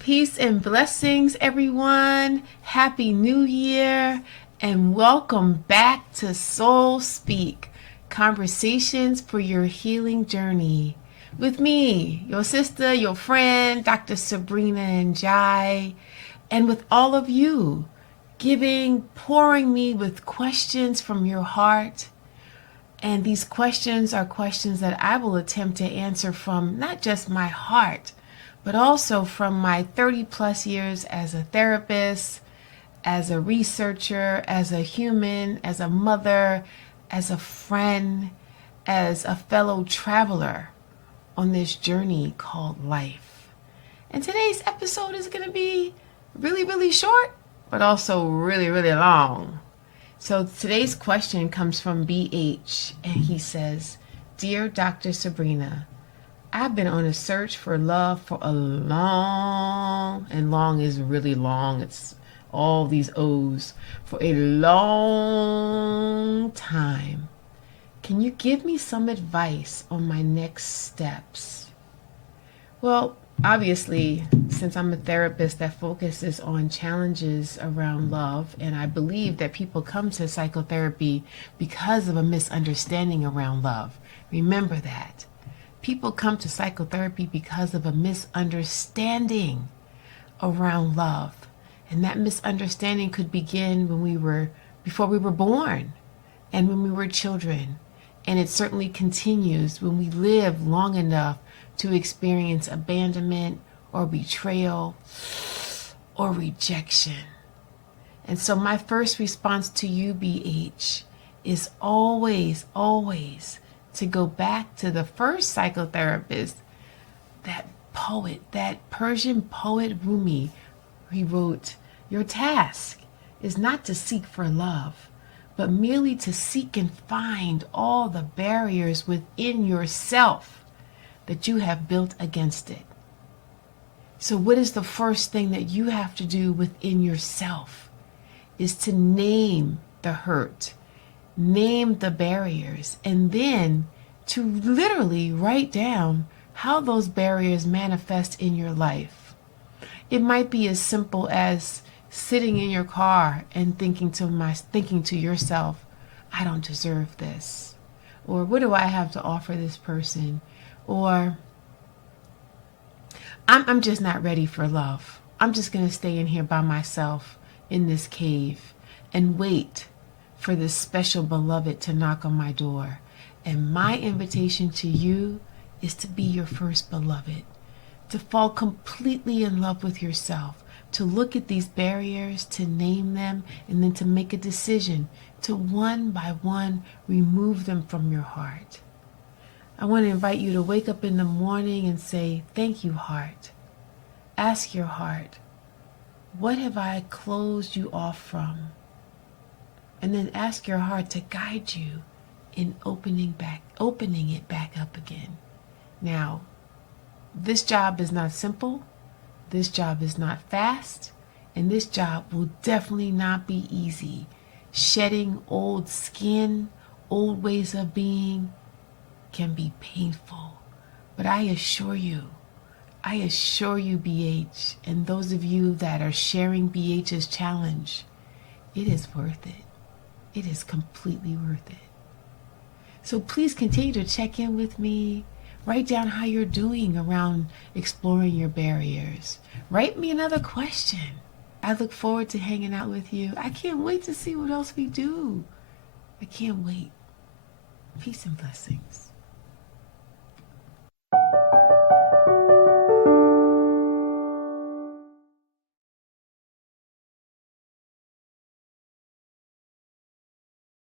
Peace and blessings, everyone. Happy New Year, and welcome back to Soul Speak, conversations for your healing journey. With me, your sister, your friend, Dr. Sabrina and Jai, and with all of you, pouring me with questions from your heart. And these questions are questions that I will attempt to answer from not just my heart, but also from my 30 plus years as a therapist, as a researcher, as a human, as a mother, as a friend, as a fellow traveler on this journey called life. And today's episode is going to be really, really short, but also really, really long. So today's question comes from BH, and he says, "Dear Dr. Sabrina, I've been on a search for love for a long, and long is really long, it's all these O's, for a long time. Can you give me some advice on my next steps?" Well, obviously, since I'm a therapist that focuses on challenges around love, and I believe that people come to psychotherapy because of a misunderstanding around love. Remember that. People come to psychotherapy because of a misunderstanding around love. And that misunderstanding could begin before we were born and when we were children. And it certainly continues when we live long enough to experience abandonment or betrayal or rejection. And so my first response to you, BH, is always, always to go back to the first psychotherapist, that poet, that Persian poet Rumi. He wrote, "Your task is not to seek for love, but merely to seek and find all the barriers within yourself that you have built against it." So what is the first thing that you have to do within yourself? Is to name the hurt, name the barriers, and then to literally write down how those barriers manifest in your life. It might be as simple as sitting in your car and thinking to yourself, "I don't deserve this," or "What do I have to offer this person?" or I'm just not ready for love. I'm just going to stay in here by myself in this cave and wait for this special beloved to knock on my door." And my invitation to you is to be your first beloved, to fall completely in love with yourself, to look at these barriers, to name them, and then to make a decision to one by one remove them from your heart. I want to invite you to wake up in the morning and say, "Thank you, heart." Ask your heart, "What have I closed you off from?" And then ask your heart to guide you in opening it back up again. Now, this job is not simple, this job is not fast, and this job will definitely not be easy. Shedding old skin, old ways of being can be painful. But I assure you, BH, and those of you that are sharing BH's challenge, it is worth it. It is completely worth it. So please continue to check in with me. Write down how you're doing around exploring your barriers. Write me another question. I look forward to hanging out with you. I can't wait to see what else we do. I can't wait. Peace and blessings.